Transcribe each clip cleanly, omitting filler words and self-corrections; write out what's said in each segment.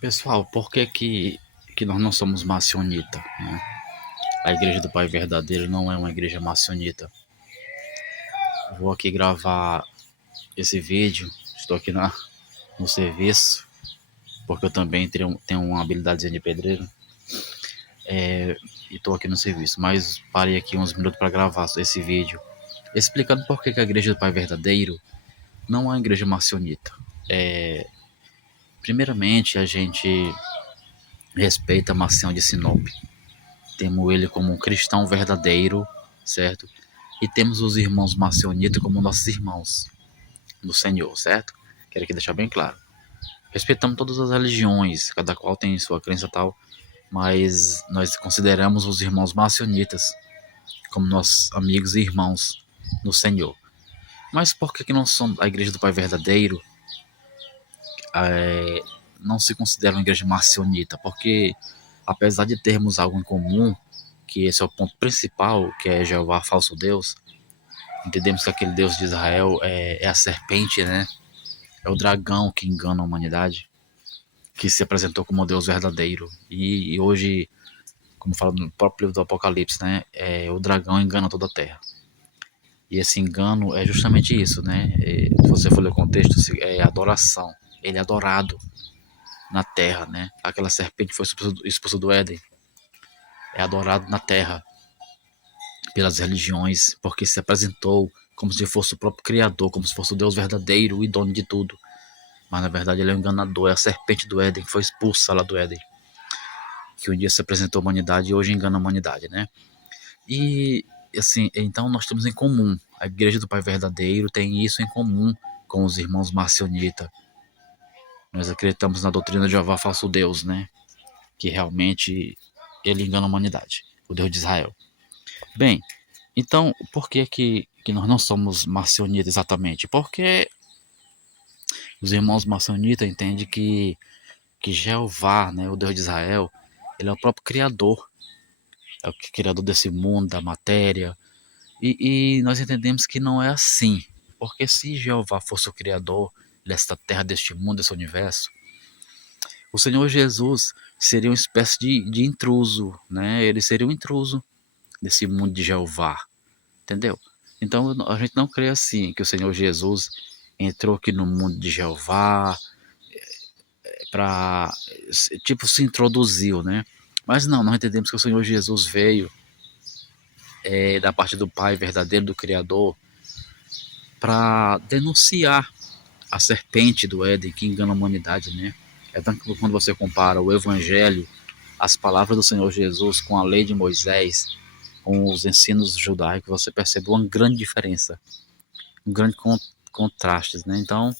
Pessoal, por que nós não somos macionita, né? A Igreja do Pai Verdadeiro não é uma igreja macionita. Vou aqui gravar esse vídeo, estou aqui no serviço, porque eu também tenho uma habilidade de pedreiro, e estou aqui no serviço, mas parei aqui uns minutos para gravar esse vídeo, explicando por que a Igreja do Pai Verdadeiro não é uma igreja macionita. Primeiramente, a gente respeita a Marcião de Sinop, temos ele como um cristão verdadeiro, certo? E temos os irmãos macionitas como nossos irmãos do Senhor, certo? Quero aqui deixar bem claro. Respeitamos todas as religiões, cada qual tem sua crença tal, mas nós consideramos os irmãos macionitas como nossos amigos e irmãos no Senhor. Mas por que não somos a igreja do Pai Verdadeiro? Não se considera uma igreja macionita, porque apesar de termos algo em comum, que esse é o ponto principal, que é Jeová falso Deus, entendemos que aquele Deus de Israel é a serpente, né? É o dragão que engana a humanidade, que se apresentou como Deus verdadeiro. E hoje, como fala no próprio livro do Apocalipse, né? O dragão engana toda a terra. E esse engano é justamente isso, né? Se você for ler o contexto, é adoração. Ele é adorado na terra, né? Aquela serpente foi expulsa do Éden. É adorado na terra pelas religiões, porque se apresentou como se fosse o próprio Criador, como se fosse o Deus verdadeiro e dono de tudo. Mas na verdade ele é um enganador, é a serpente do Éden, que foi expulsa lá do Éden, que um dia se apresentou à humanidade e hoje engana a humanidade, né? E assim, então nós temos em comum, a Igreja do Pai Verdadeiro tem isso em comum com os irmãos marcionitas. Nós acreditamos na doutrina de Jeová falso Deus, né? Que realmente ele engana a humanidade, o Deus de Israel. Bem, então por que nós não somos marcionitas exatamente? Porque os irmãos maçonitas entendem que Jeová, né, o Deus de Israel, ele é o próprio Criador, é o Criador desse mundo, da matéria, e nós entendemos que não é assim, porque se Jeová fosse o Criador desta terra, deste mundo, desse universo, o Senhor Jesus seria uma espécie de intruso, né? Ele seria um intruso desse mundo de Jeová, entendeu? Então a gente não crê assim, que o Senhor Jesus entrou aqui no mundo de Jeová, para tipo se introduziu, né? Mas não, nós entendemos que o Senhor Jesus veio da parte do Pai verdadeiro, do Criador, para denunciar a serpente do Éden que engana a humanidade, né? É tanto que quando você compara o Evangelho, as palavras do Senhor Jesus com a lei de Moisés, com os ensinos judaicos, você percebe uma grande diferença, um grande contraste, né? Então,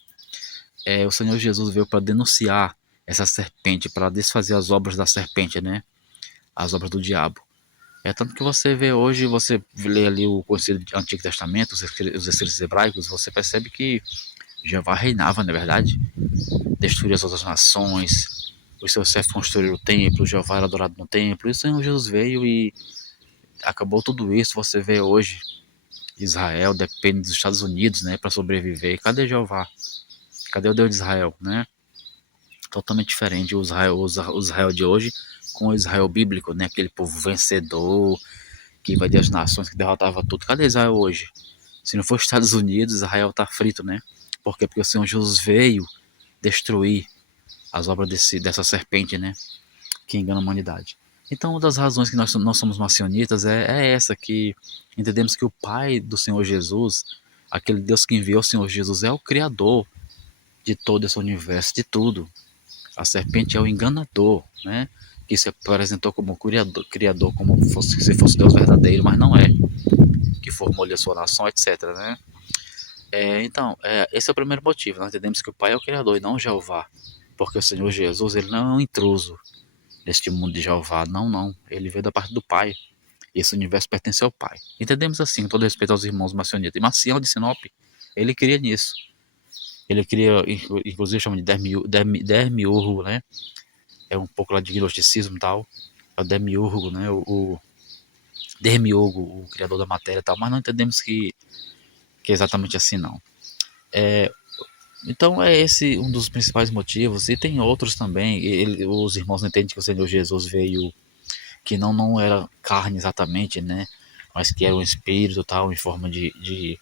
o Senhor Jesus veio para denunciar essa serpente, para desfazer as obras da serpente, né? As obras do diabo. É tanto que você vê hoje, você lê ali o Conselho do Antigo Testamento, os escritos hebraicos, você percebe que Jeová reinava, na verdade, destruía as outras nações, os seus servos construíram o templo, Jeová era adorado no templo, e o Senhor Jesus veio e acabou tudo isso. Você vê hoje, Israel depende dos Estados Unidos, né, para sobreviver. Cadê Jeová? Cadê o Deus de Israel, né? Totalmente diferente o Israel de hoje com o Israel bíblico, né? Aquele povo vencedor, que invadia as nações, que derrotava tudo. Cadê Israel hoje? Se não for os Estados Unidos, Israel tá frito, né? Por quê? Porque o Senhor Jesus veio destruir as obras dessa serpente, né? Que engana a humanidade. Então, uma das razões que nós somos macionitas é essa, que entendemos que o Pai do Senhor Jesus, aquele Deus que enviou o Senhor Jesus, é o Criador de todo esse universo, de tudo. A serpente é o enganador, né? Que se apresentou como criador, como se fosse Deus verdadeiro, mas não é. Que formou-lhe a sua nação, etc, né? Então, esse é o primeiro motivo. Nós entendemos que o Pai é o Criador e não o Jeová. Porque o Senhor Jesus, ele não é um intruso neste mundo de Jeová. Não, não. Ele veio da parte do Pai. Esse universo pertence ao Pai. Entendemos assim, com todo respeito aos irmãos macionitas. E Marcial de Sinop, ele cria nisso. Ele cria, inclusive, chama de Demiurgo, né? É um pouco lá de gnosticismo e tal. É o Demiurgo, né? O Demiurgo, o criador da matéria e tal. Mas não entendemos que é exatamente assim, não. Então é esse um dos principais motivos, e tem outros também. Os irmãos não entendem que o Senhor Jesus veio, que não era carne exatamente, né? Mas que era um espírito tal, em forma de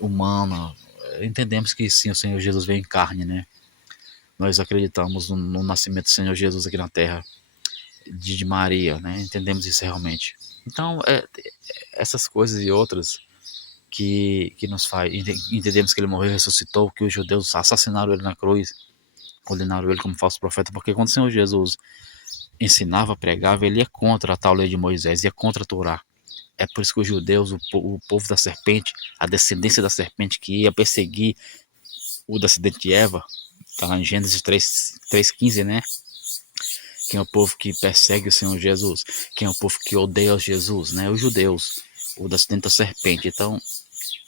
humana. Entendemos que sim, o Senhor Jesus veio em carne, né? Nós acreditamos no nascimento do Senhor Jesus aqui na Terra, de Maria, né? Entendemos isso realmente. Então, essas coisas e outras que nos faz, entendemos que ele morreu e ressuscitou, que os judeus assassinaram ele na cruz, condenaram ele como falso profeta, porque quando o Senhor Jesus ensinava, pregava, ele ia contra a tal lei de Moisés, ia contra a Torá. É por isso que os judeus, o povo da serpente, a descendência da serpente que ia perseguir o descendente de Eva, está lá em Gênesis 3:15, né? Quem é o povo que persegue o Senhor Jesus? Quem é o povo que odeia Jesus, né? Os judeus, o descendente da serpente. Então,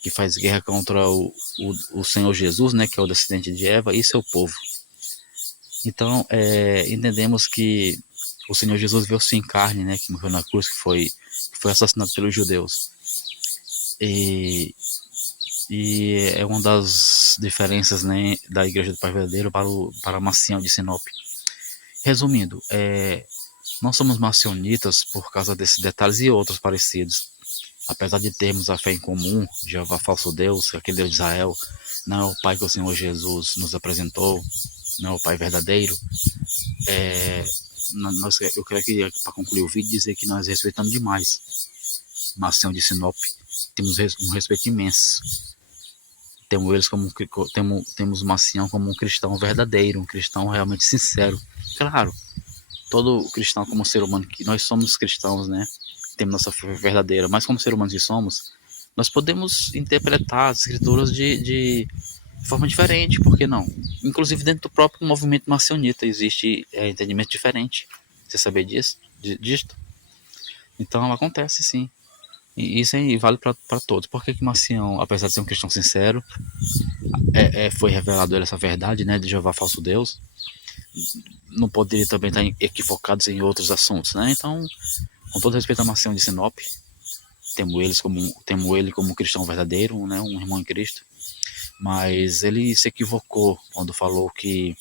que faz guerra contra o Senhor Jesus, né? Que é o descendente de Eva, e seu povo. Então, entendemos que o Senhor Jesus veio-se em carne, né? Que morreu na cruz, que foi assassinado pelos judeus. E, e é uma das diferenças, né, da Igreja do Pai Verdadeiro para a Maciel de Sinop. Resumindo, não somos macionitas por causa desses detalhes e outros parecidos. Apesar de termos a fé em comum, Jeová falso Deus, aquele Deus de Israel, não é o Pai que o Senhor Jesus nos apresentou, não é o Pai verdadeiro. Eu quero aqui, para concluir o vídeo, dizer que nós respeitamos demais Maciel de Sinop. Temos um respeito imenso. Temos Maciel como um cristão verdadeiro, um cristão realmente sincero. Claro, todo cristão como ser humano, que nós somos cristãos, né? Temos nossa fé verdadeira, mas como ser humanos que somos, nós podemos interpretar as escrituras de forma diferente, por que não? Inclusive dentro do próprio movimento maçonita existe entendimento diferente. Você sabia disto? Então acontece sim. E isso aí vale para todos. Por que Marcião, apesar de ser um cristão sincero, foi revelado essa verdade, né, de Jeová falso Deus, não poderia também estar equivocados em outros assuntos, né? Então, com todo respeito à Marcião de Sinop, temos ele como um cristão verdadeiro, né, um irmão em Cristo, mas ele se equivocou quando falou que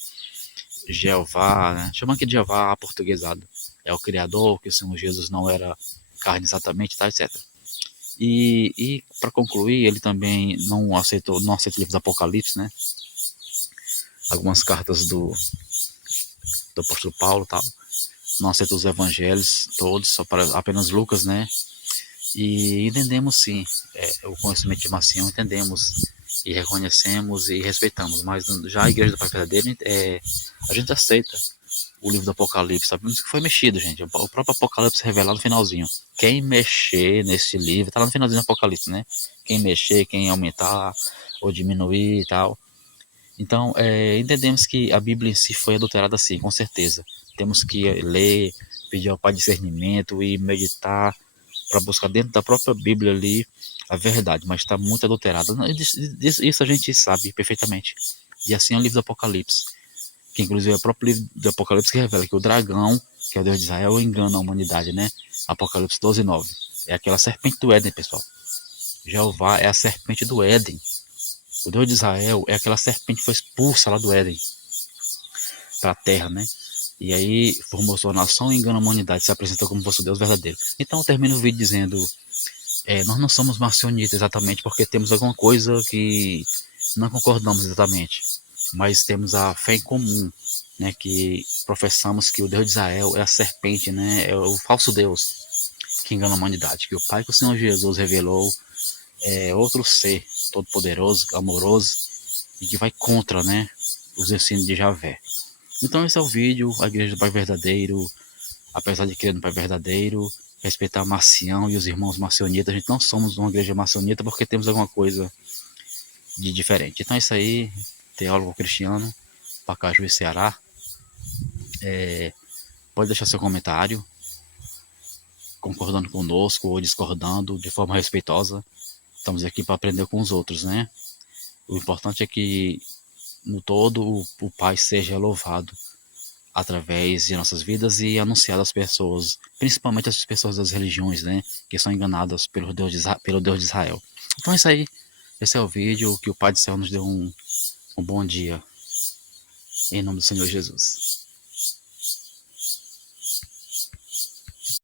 Jeová, né, chamando aqui de Jeová aportuguesado, é o Criador, que o Senhor Jesus não era carne exatamente, tá, etc. E para concluir, ele também não aceita o livro do Apocalipse, né? Algumas cartas do apóstolo Paulo, tal. Não aceita os evangelhos todos, só para apenas Lucas, né? E entendemos sim, o conhecimento de Marcião, entendemos e reconhecemos e respeitamos, mas já a Igreja do Pai Verdadeiro, a gente aceita o livro do Apocalipse, sabemos que foi mexido, gente. O próprio Apocalipse revelado no finalzinho. Quem mexer nesse livro, tá lá no finalzinho do Apocalipse, né? Quem mexer, quem aumentar ou diminuir e tal. Então, entendemos que a Bíblia em si foi adulterada sim, com certeza. Temos que ler, pedir ao Pai discernimento e meditar para buscar dentro da própria Bíblia ali a verdade, mas está muito adulterada. Isso a gente sabe perfeitamente. E assim é o livro do Apocalipse, que inclusive é o próprio livro do Apocalipse que revela que o dragão, que é o Deus de Israel, engana a humanidade, né? Apocalipse 12:9. É aquela serpente do Éden, pessoal. Jeová é a serpente do Éden. O Deus de Israel é aquela serpente que foi expulsa lá do Éden para a terra, né? E aí formou sua nação e engana a humanidade, se apresentou como fosse o Deus verdadeiro. Então eu termino o vídeo dizendo, nós não somos marcionitas exatamente porque temos alguma coisa que não concordamos exatamente, mas temos a fé em comum, né, que professamos que o Deus de Israel é a serpente, né, é o falso Deus que engana a humanidade, que o Pai que o Senhor Jesus revelou é outro ser todo-poderoso, amoroso e que vai contra, né, os ensinos de Javé. Então esse é o vídeo, a Igreja do Pai Verdadeiro, apesar de crer no Pai Verdadeiro, respeitar Marcião e os irmãos maçonitas, a gente não somos uma igreja maçonita porque temos alguma coisa de diferente. Então é isso aí, teólogo cristiano, Pacaju e Ceará. Pode deixar seu comentário, concordando conosco ou discordando de forma respeitosa. Estamos aqui para aprender com os outros, né? O importante é que no todo o Pai seja louvado através de nossas vidas e anunciado às pessoas, principalmente as pessoas das religiões, né, que são enganadas pelo Deus de Israel. Então é isso aí. Esse é o vídeo que o Pai do Céu nos deu um bom dia, em nome do Senhor Jesus.